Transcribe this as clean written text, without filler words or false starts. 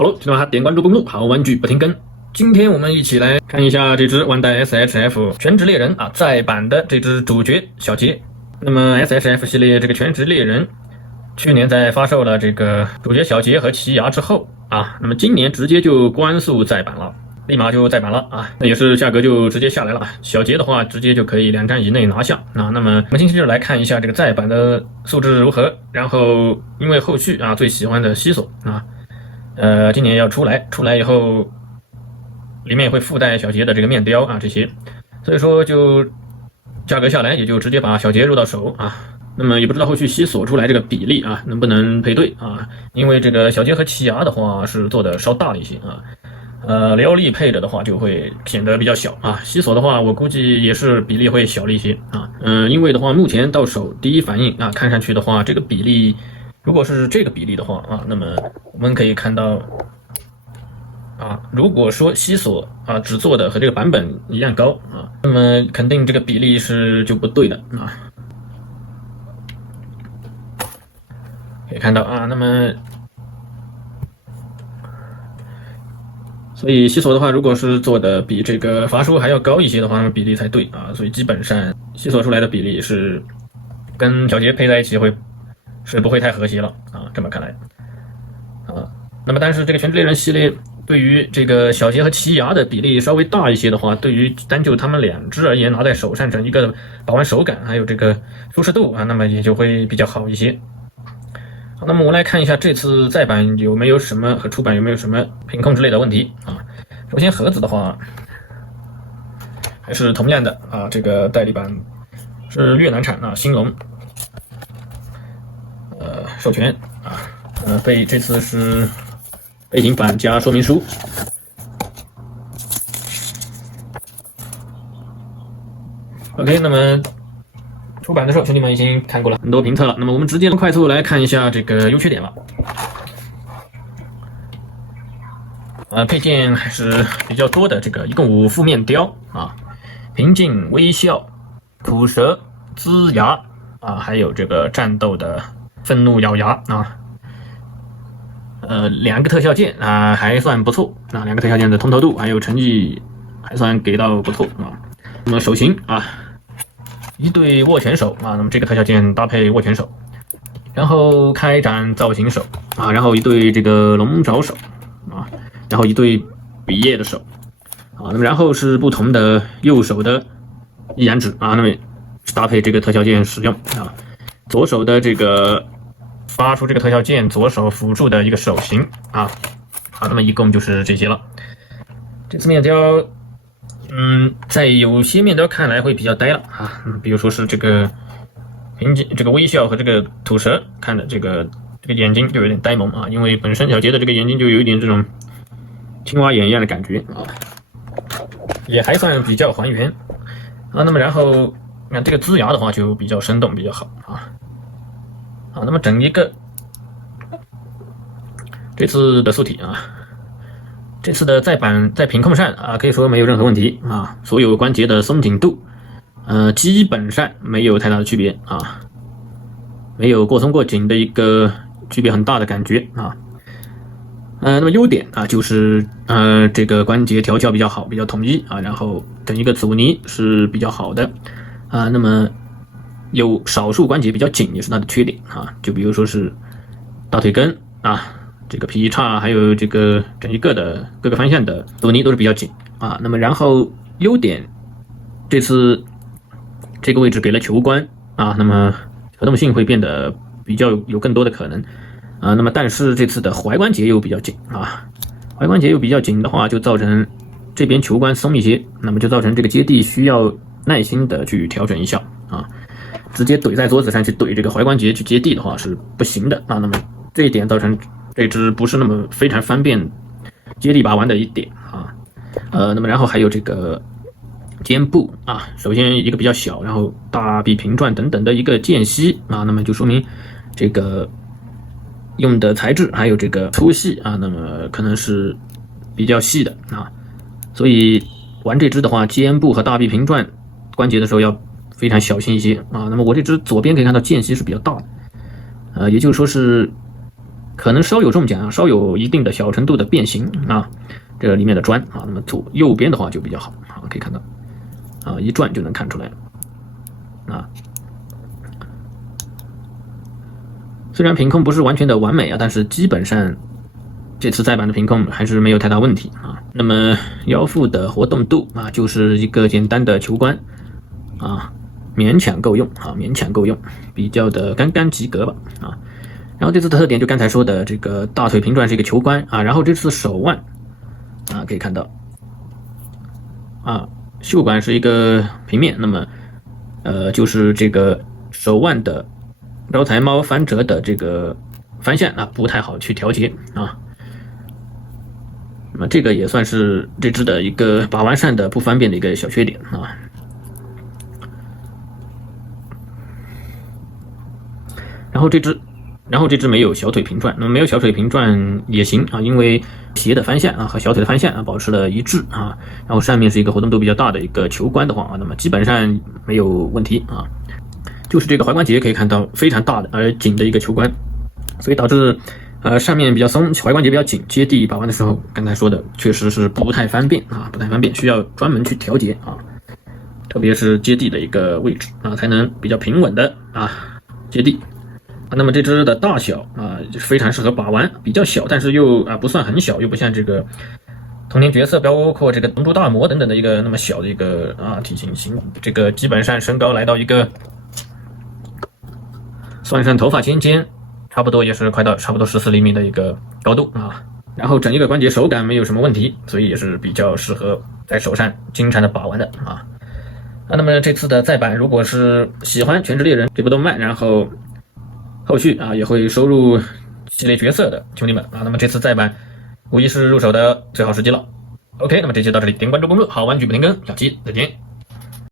好了，记得点关注公众号，玩具不停更。今天我们一起来看一下这只万代 SHF 全职猎人啊再版的这只主角小杰。那么 SHF 系列这个全职猎人，去年在发售了这个主角小杰和奇牙之后啊，那么今年直接就光速再版了。立马就再版了啊，那也是价格就直接下来了。小杰的话，直接就可以2战以内拿下啊。那么我们今天就来看一下这个再版的素质如何。然后因为后续啊最喜欢的西索啊，今年要出来以后，里面会附带小杰的这个面雕啊这些，所以说就价格下来也就直接把小杰入到手啊。那么也不知道后续西索出来这个比例啊能不能配对啊？因为这个小杰和奇牙的话是做的稍大了一些啊。雷欧利配着的话就会显得比较小啊，西索的话我估计也是比例会小了一些啊，因为的话目前到手第一反应啊，看上去的话这个比例如果是这个比例的话啊，那么我们可以看到啊，如果说西索啊只做的和这个版本一样高啊，那么肯定这个比例是就不对的啊，可以看到啊，那么。所以西索的话，如果是做的比这个伐叔还要高一些的话，那么比例才对啊。所以基本上西索出来的比例是跟小杰配在一起是不会太和谐了啊。这么看来啊，那么但是这个全职猎人系列对于这个小杰和奇牙的比例稍微大一些的话，对于单就他们2只而言，拿在手上整一个把玩手感还有这个舒适度啊，那么也就会比较好一些。好，那么我们来看一下这次再版有没有什么和出版有没有什么品控之类的问题啊？首先盒子的话还是同样的啊，这个代理版是越南产啊，兴隆授权啊，这次是背景板加说明书。OK， 那么。出版的时候，兄弟们已经看过了很多评测了。那么我们直接快速来看一下这个优缺点了。配件还是比较多的，这个一共5副面雕啊，平静、微笑、吐舌、龇牙啊，还有这个战斗的愤怒咬牙啊。2个特效键啊还算不错，那2个特效键的通透度还有诚意还算给到不错啊。那么手型啊。一对握拳手啊，那么这个特效键搭配握拳手，然后开展造型手啊，然后一对这个龙爪手啊，然后一对比耶的手啊，那么然后是不同的右手的一阳指啊，那么搭配这个特效键使用啊，左手的这个发出这个特效键，左手辅助的一个手型啊，好，那么一共就是这些了。这次面雕。在有些面雕看来会比较呆了啊，比如说是这个平静、这个微笑和这个吐舌，看的这个眼睛就有点呆萌啊，因为本身小杰的这个眼睛就有一点这种青蛙眼一样的感觉啊，也还算比较还原啊。那么然后那这个龇牙的话就比较生动，比较好啊。好，那么整一个这次的素体啊。这次的再版在品控上啊，可以说没有任何问题啊，所有关节的松紧度，基本上没有太大的区别啊，没有过松过紧的一个区别很大的感觉啊。那么优点啊就是这个关节调教比较好，比较统一啊，然后整一个阻尼是比较好的啊。那么有少数关节比较紧也是它的缺点啊，就比如说是大腿根啊。这个劈叉还有这个整一个的各个方向的阻尼都是比较紧啊。那么然后优点，这次这个位置给了球关啊，那么可动性会变得比较有更多的可能啊。那么但是这次的踝关节又比较紧啊，踝关节又比较紧的话，就造成这边球关松一些，那么就造成这个接地需要耐心的去调整一下啊。直接怼在桌子上去怼这个踝关节去接地的话是不行的啊。那么这一点造成这只不是那么非常方便接地把玩的一点啊，那么然后还有这个肩部啊，首先一个比较小，然后大臂平转等等的一个间隙啊，那么就说明这个用的材质还有这个粗细啊，那么可能是比较细的啊，所以玩这只的话，肩部和大臂平转关节的时候要非常小心一些啊。那么我这只左边可以看到间隙是比较大的，也就是说是。可能稍有中奖，稍有一定的小程度的变形啊，这里面的砖啊，那么右边的话就比较好啊，可以看到啊，一转就能看出来啊。虽然品控不是完全的完美啊，但是基本上这次再版的品控还是没有太大问题啊。那么腰腹的活动度啊，就是一个简单的球关啊，勉强够用啊，勉强够用，比较的刚刚及格吧啊。然后这次的特点就刚才说的这个大腿平转是一个球关啊，然后这次手腕啊可以看到啊，袖管是一个平面，那么就是这个手腕的招财猫翻折的这个方向啊不太好去调节啊。那么这个也算是这只的一个把玩上的不方便的一个小缺点啊。然后这只没有小腿平转，那么没有小腿平转也行啊，因为鞋的方向啊和小腿的方向啊保持了一致啊。然后上面是一个活动度比较大的一个球关的话啊，那么基本上没有问题啊。就是这个踝关节可以看到非常大的而紧的一个球关，所以导致上面比较松，踝关节比较紧，接地把玩的时候，刚才说的确实是不太方便啊，不太方便，需要专门去调节啊，特别是接地的一个位置啊，才能比较平稳的啊接地。那么这只的大小啊非常适合把玩，比较小，但是又不算很小，又不像这个童年角色，包括这个龙珠大魔等等的一个那么小的一个体型，这个基本上身高来到一个。算上头发尖尖，差不多也是快到差不多14厘米的一个高度啊。然后整一个关节手感没有什么问题，所以也是比较适合在手上经常的把玩的啊。那么这次的再版，如果是喜欢《全职猎人》这部动漫，然后后续也会收入系列角色的兄弟们啊，那么这次再版无疑是入手的最好时机了。OK， 那么这期到这里，点关注公众，好玩举不停更，下期再见。